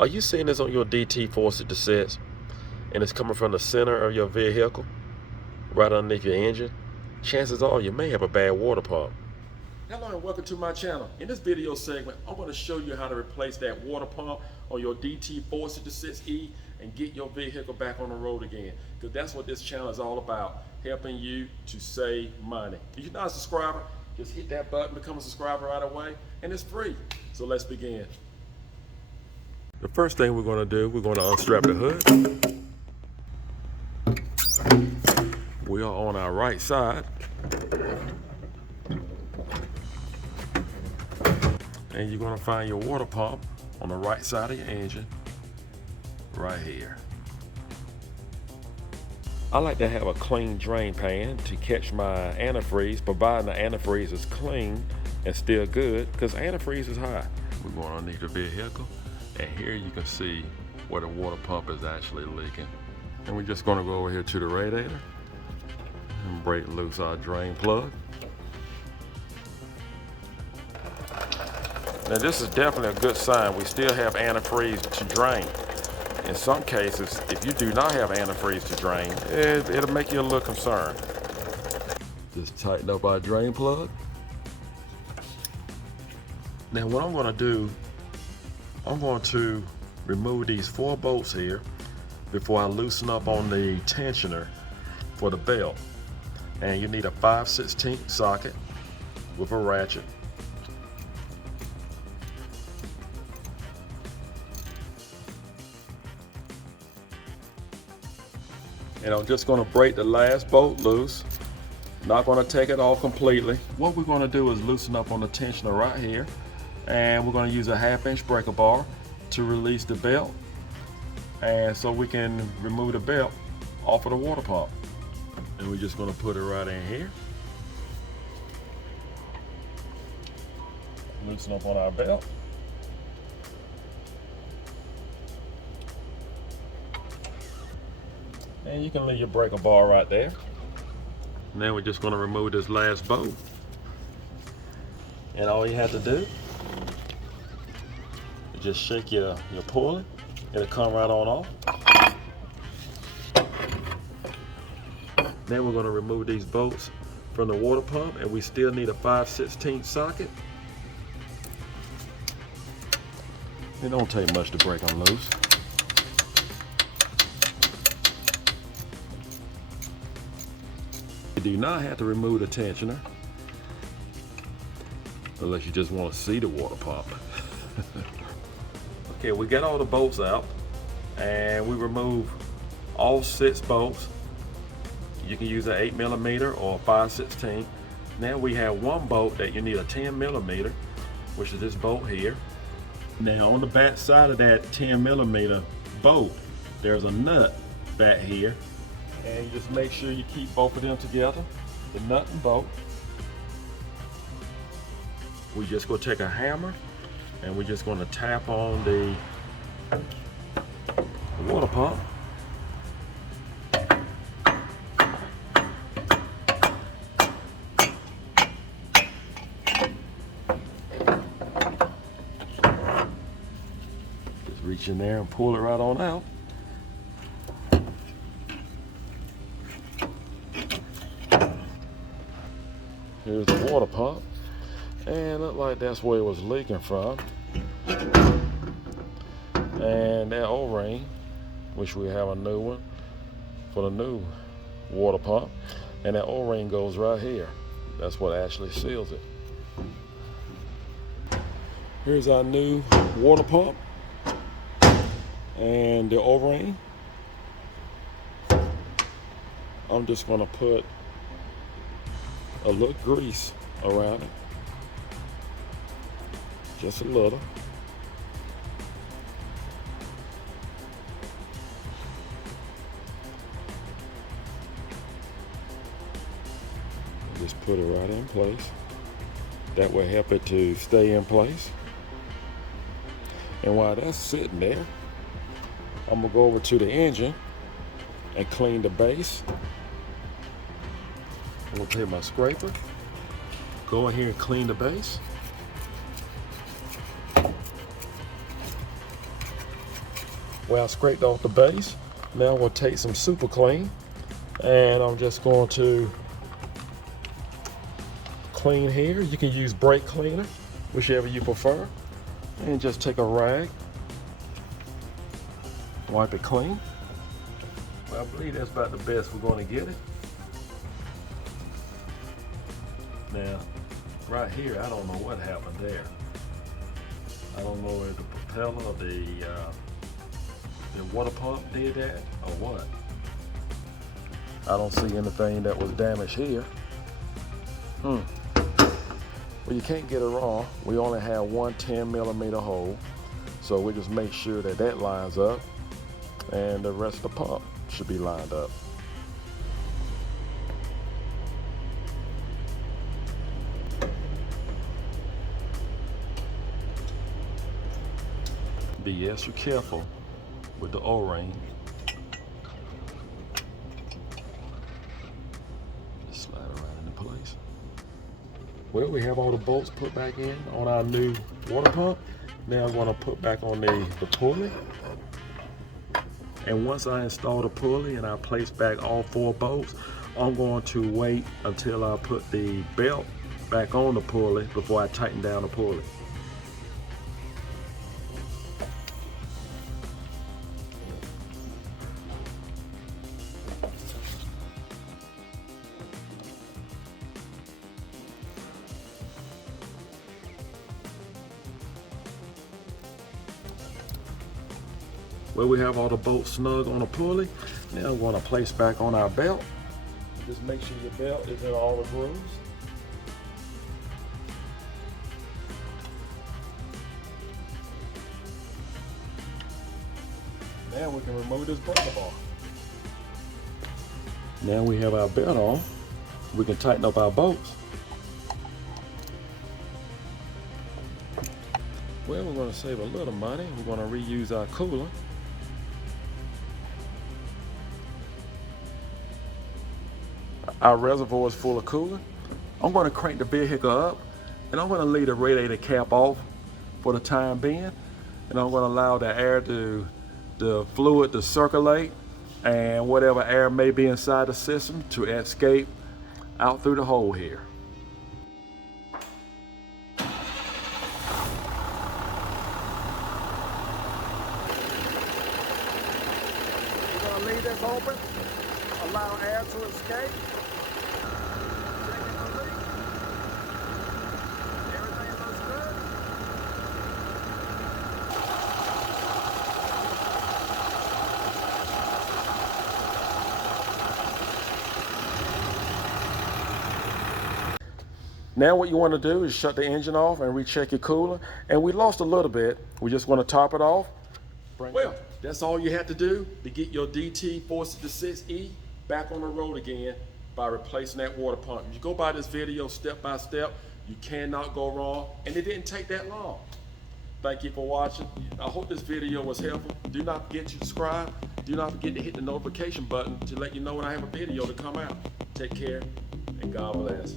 Are you seeing this on your DT466 and it's coming from the center of your vehicle, right underneath your engine? Chances are you may have a bad water pump. Hello and welcome to my channel. In this video segment, I'm going to show you how to replace that water pump on your DT466E and get your vehicle back on the road again. Because that's what this channel is all about, helping you to save money. If you're not a subscriber, just hit that button, become a subscriber right away, and it's free. So let's begin. The first thing we're going to do, we're going to unstrap the hood. We are on our right side. And you're going to find your water pump on the right side of your engine, right here. I like to have a clean drain pan to catch my antifreeze, providing the antifreeze is clean and still good, because antifreeze is high. We're going underneath the vehicle, and here you can see where the water pump is actually leaking. And we're just going to go over here to the radiator and break loose our drain plug. Now this is definitely a good sign. We still have antifreeze to drain. In some cases, if you do not have antifreeze to drain, it'll make you a little concerned. Just tighten up our drain plug. Now what I'm going to do, I'm going to remove these 4 bolts here before I loosen up on the tensioner for the belt. And you need a 5/16 socket with a ratchet. And I'm just going to break the last bolt loose. Not going to take it off completely. What we're going to do is loosen up on the tensioner right here. And we're going to use a 1/2-inch breaker bar to release the belt. And so we can remove the belt off of the water pump. And we're just going to put it right in here. Loosen up on our belt. And you can leave your breaker bar right there. Now we're just going to remove this last bolt. And all you have to do is just shake your pulley. It'll come right on off. Now we're going to remove these bolts from the water pump, and we still need a 5/16 socket. It don't take much to break them loose. You do not have to remove the tensioner unless you just want to see the water pump. Okay, we got all the bolts out and we remove all 6 bolts. You can use an 8mm or a 5/16. Now we have one bolt that you need a 10mm, which is this bolt here. Now on the back side of that 10mm bolt, there's a nut back here. And you just make sure you keep both of them together, the nut and bolt. We're just going to take a hammer and we're just going to tap on the water pump. Just reach in there and pull it right on out. Here's the water pump, and look like that's where it was leaking from. And that O-ring, which we have a new one for the new water pump, and that O-ring goes right here. That's what actually seals it. Here's our new water pump and the O-ring. I'm just going to put a little grease around it, just a little. Just put it right in place. That will help it to stay in place. And while that's sitting there, I'm gonna go over to the engine and clean the base. I'm gonna take my scraper, go in here and clean the base. where I scraped off the base. Now we'll take some super clean, and I'm just going to clean here. You can use brake cleaner, whichever you prefer, and just take a rag, wipe it clean. Well, I believe that's about the best we're going to get it. Now, right here, I don't know what happened there. I don't know if the propeller or the water pump did that or what. I don't see anything that was damaged here. Well, you can't get it wrong. We only have one 10mm hole, so we just make sure that that lines up, and the rest of the pump should be lined up. Be extra careful with the O-ring. Just slide it right into place. Well, we have all the bolts put back in on our new water pump. Now I'm going to put back on the pulley. And once I install the pulley and I place back all 4 bolts, I'm going to wait until I put the belt back on the pulley before I tighten down the pulley. Well, we have all the bolts snug on the pulley. Now we're going to place back on our belt. Just make sure your belt is in all the grooves. Now we can remove this breaker bar. Now we have our belt on, we can tighten up our bolts. Well, we're going to save a little money. We're going to reuse our coolant. Our reservoir is full of coolant. I'm going to crank the vehicle up, and I'm going to leave the radiator cap off for the time being, and I'm going to allow the air the fluid to circulate, and whatever air may be inside the system to escape out through the hole here. We're going to leave this open, allow air to escape. Now what you want to do is shut the engine off and recheck your coolant. And we lost a little bit. We just want to top it off. Well, that's all you have to do to get your DT466E back on the road again by replacing that water pump. If you go by this video step by step, you cannot go wrong, and it didn't take that long. Thank you for watching. I hope this video was helpful. Do not forget to subscribe. Do not forget to hit the notification button to let you know when I have a video to come out. Take care, and God bless.